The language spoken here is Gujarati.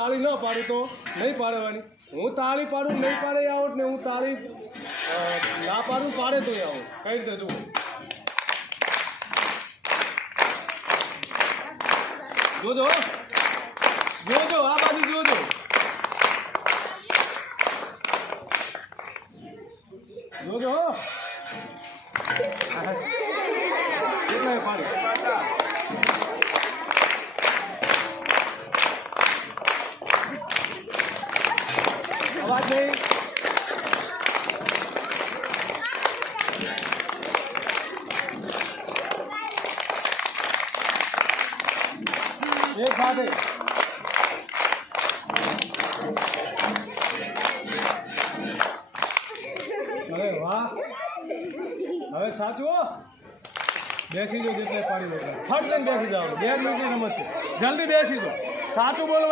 તાળી ન પાડું તો નહીં પાડવાની. હું તાળી પાડું નહીં પાડે આઉટ ને હું તાળી ના પાડું પાડે તો આવું. કઈ રીતે જુઓ જોજો જોજો આ બાજુ જોજો જોજો કેટલા પાડે અવાજ નહીં. એક સાથે અરે વાહ. હવે સાચું બેસી જો જેટલે પાડી દો ફટ લઈને બેસી જાઓ. 2 મિનિટની રમત છે, જલ્દી બેસી જો. સાચું બોલવાનું.